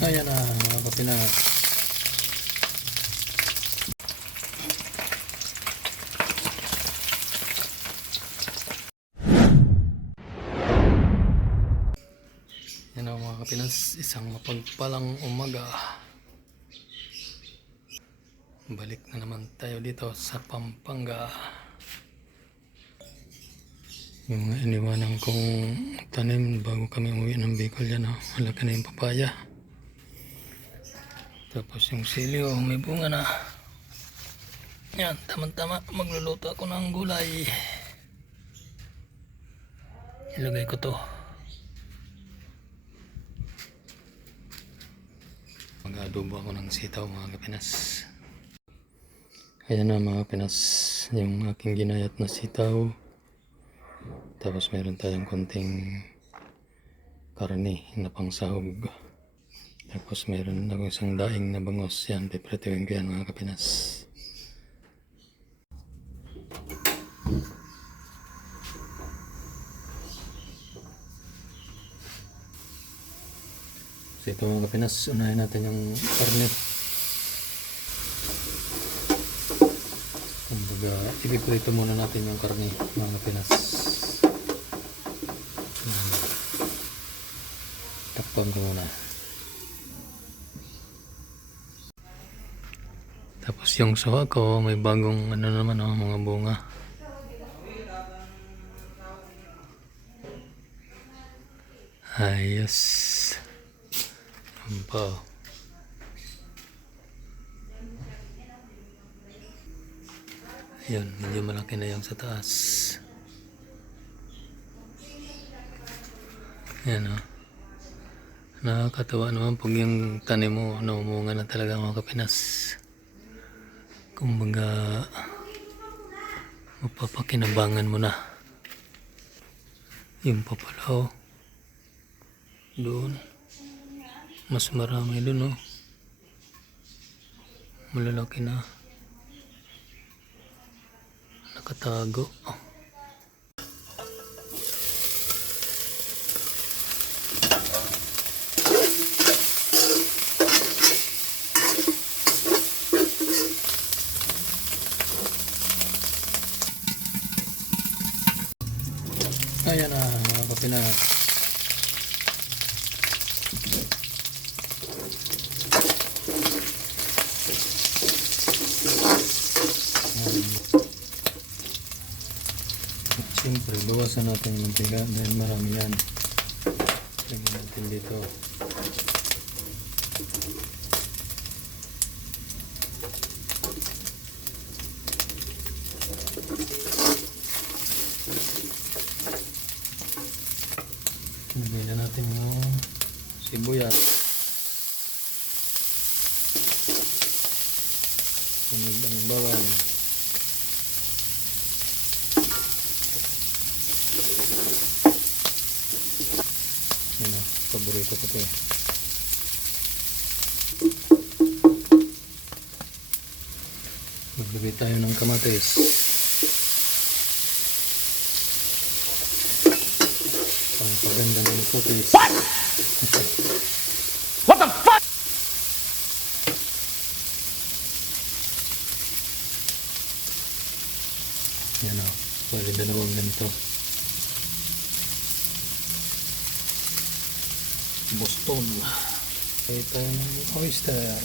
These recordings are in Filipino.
Ayan na, mga kapinas. Yan ang mga kapinas, isang mapagpalang umaga. Balik na naman tayo dito sa Pampanga. Yung iniwanan kong tanim bago kami umuwi ng Bicol yan. Oh. Malaki na yung papaya. Tapos yung sili, oh, may bunga na. Yan, tama-tama. Magluluto ako ng gulay. Ilagay ko to. Mag-adobo ako ng sitaw mga kapinas. Ayan na mga kapinas. Yung aking ginayat na sitaw. Tapos meron tayong konting karne na pangsahog. Tapos meron ako isang daing na bangos. Yan, pipretuin ko yan mga kapinas. So ito mga kapinas, unahin natin yung karne. Kumbaga, ipiprito muna natin yung karne mga kapinas. Takpan ko muna. Tapos yung sawa ko, may bagong ano naman oh, mga bunga. Ayos. Yan pa. oh. Ayun, medyo malaki na yung sa taas. Yan o. Nakakatawa naman pag yung tanim mo naumunga na talaga mga kapinas. Kumbaga, mapapakinabangan mo na. Yung pa pala oh. Doon. Mas marami doon oh. Malalaki na. Nakatago. Oh. Ayan na mga kapinas. At Siyempre, bawasan natin yung mantika dahil marami yan. Lagyan natin dito. Lagyan na natin yung sibuyas. Sunod ang bawang. Yan o, paborito ko to eh. Maglagay tayo ng kamatis. Pangpaganda ng kutis. What? What the fuck? Yan o, bali dalawang ganito. Boston. Kaya tayo ng oyster. Yan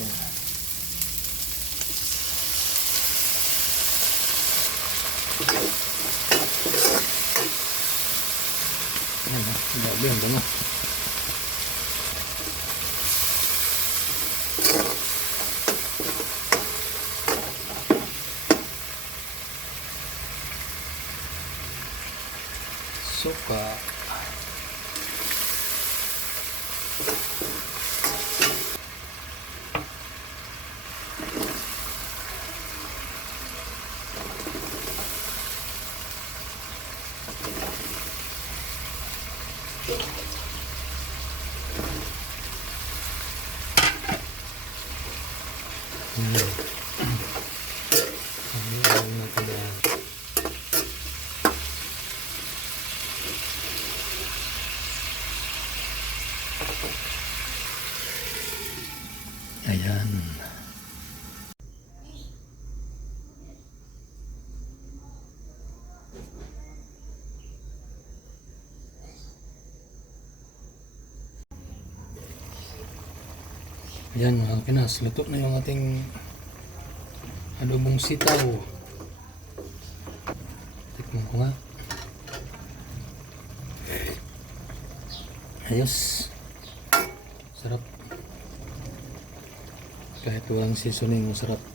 o, grabe ang bango. Suka. Hmm. Ano yung natin yan? Mga Pinas, luto na yung ating adobong sitaw. Tikman ko nga. Ayos. Sarap. Kahit walang seasoning, masarap.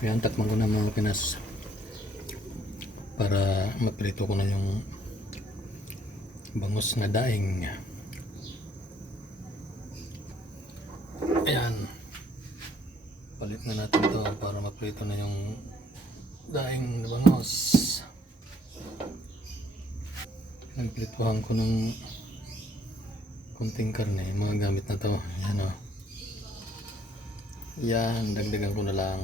Ayan, takman ko na mga Pinas. Para maprito ko na yung bangus na daing. Ayan. Palit na natin to para maprito na yung daing na bangus. Nagplituhan ko ng kunting karne, mga gamit na to. Ayan o. Yan, dagdagan ko na lang.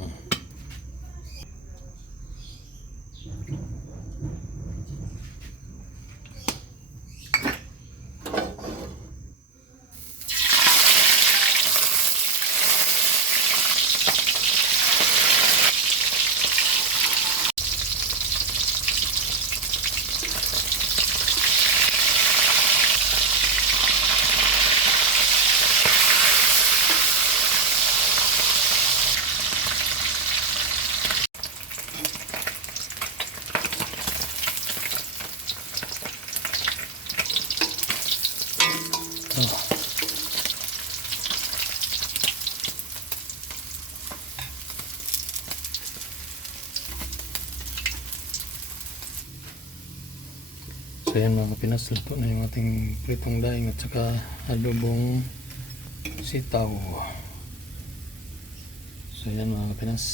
So yan mga Pinas, luto na yung ating pritong daing at saka adobong sitaw. So yan mga Pinas,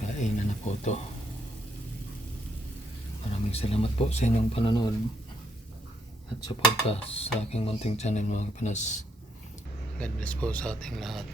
kainan na po to. Maraming salamat po sa inyong panonood at suporta sa aking munting channel mga Pinas. God bless po sa ating lahat.